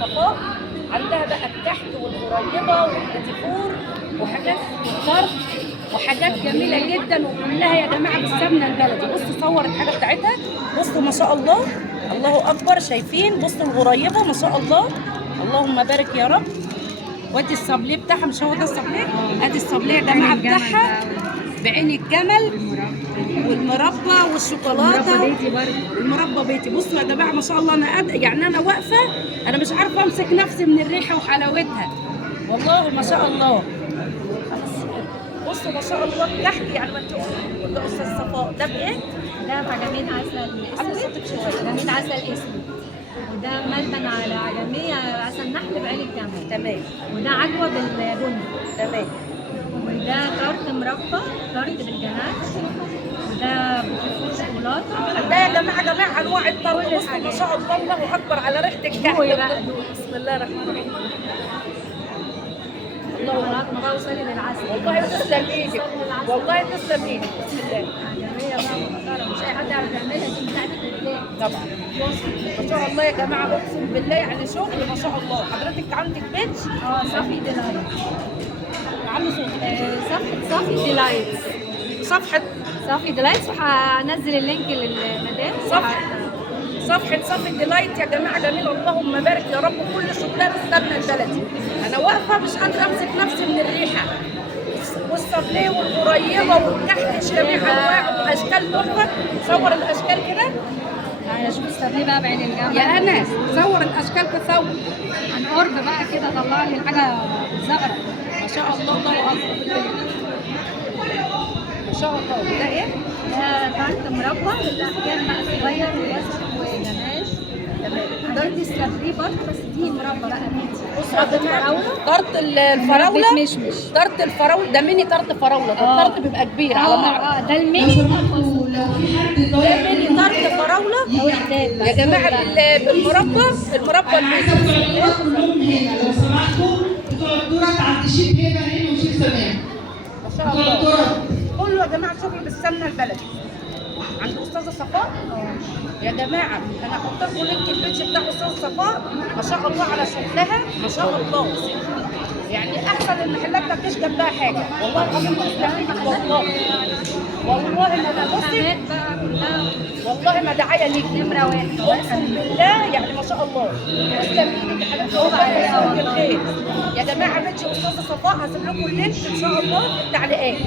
صفاء عندها بقى التحت والقريبه والبيتيفور وحاجات طرف وحاجات جميله جدا، وكلها يا جماعه بالسمنه البلدي. بصوا صور الحاجه بتاعتها، بصوا ما شاء الله، الله اكبر. شايفين؟ بصوا الغريبه ما شاء الله، اللهم بارك يا رب. وادي الصابليه بتاعها، مش هو ده الصابليه؟ ادي الصابليه يا جماعه بتاعها بعين الجمل والمربى والشوكولاته والمربى بيتي. بصوا يا جماعه ما شاء الله، يعني انا واقفه انا مش عارفه امسك نفسي من الريحه وحلاوتها، والله ما شاء الله. بصوا ما شاء الله تحت، يعني ما تقولوا ده استاذ صفاء ده بايه؟ ده عجمين عسل عامل اسود، صوتك شويه. عجمين عسل اسود، وده ملبن على عجمية عسل نحل بعين الجمل، تمام وده عجوة بالبن، تمام. وده تارت مربى، تارت بالجناح، وده بوكيفور شوكولاتة. ده يا جماعه انواع الطرق. بصوا ما شاء الله، الله اكبر على ريحه الكحك. بسم الله الرحمن الرحيم. شوكولاتة مغوصة للعسل. والله تسلم ايدك، والله تسلم ايدك. بسم الله. عجمية بقى محترمة، مش أي حد يعرف يعملها، دي بتاعتك البيت. طبعا ما شاء الله يا جماعه، اقسم بالله يعني شغل ما شاء الله. حضرتك عندك بيتش صافي ديلايت، عامل صوت صفحة صافي ديلايت، صفحه صافي ديلايت، وهنزل اللينك للمدام. صفحه صافي ديلايت يا جماعه جميل، اللهم بارك يا رب. كل شغلها بالسمنه البلدي. انا واقفه مش قادره امسك نفسي من الريحه، والصابليه والقريبه والكحك جميع انواع واشكال تحفه. صور الاشكال كده انا اشوف الصابليه بقى بعين الجمل يا انس، صور الاشكال تصور عن قرب بقى كده، طلع لي الحاجه زغرة. ما شاء الله، الله اكبر ما شاء الله. ده ايه؟ ده تارت مربى بالاحجام بقى، صغير ووسط وجناش. تمام. دي الصابليه برضه، بس دي مربى بقى بيتي. بصوا يا جماعه، طرت الفراوله، مربى مشمش. طرت الفراوله ده ميني طرت فراوله. ده الطرت بيبقى كبير على بعض. ده الميني. ده ميني طرت فراوله لو احتاج يا جماعه بالمربى، المربى البيتي. كلهم هنا لو سمحتوا، بتوع الدرة عند شيف هبه هنا وشيف سماح. ما شاء الله كله يا جماعه شغل بالسمنه البلدي عند استاذه صفاء. يا جماعه انا هحط لكم لينك البيج بتاع استاذه صفاء، ما شاء الله على شغلها ما شاء الله. يعني احسن المحلات ما فيش جنبها حاجه، والله العظيم تستحق. والله ما انا بصي، الخامات بقى كلها والله ما دعايه ليك نمره واحد. اقسم بالله، يعني ما شاء الله. تسلم ايدك يا حبيبتي، ربنا يجزاك الخير. يا جماعه بيتش استاذه صفاء هسيب لكم اللينك ان شاء الله في التعليقات.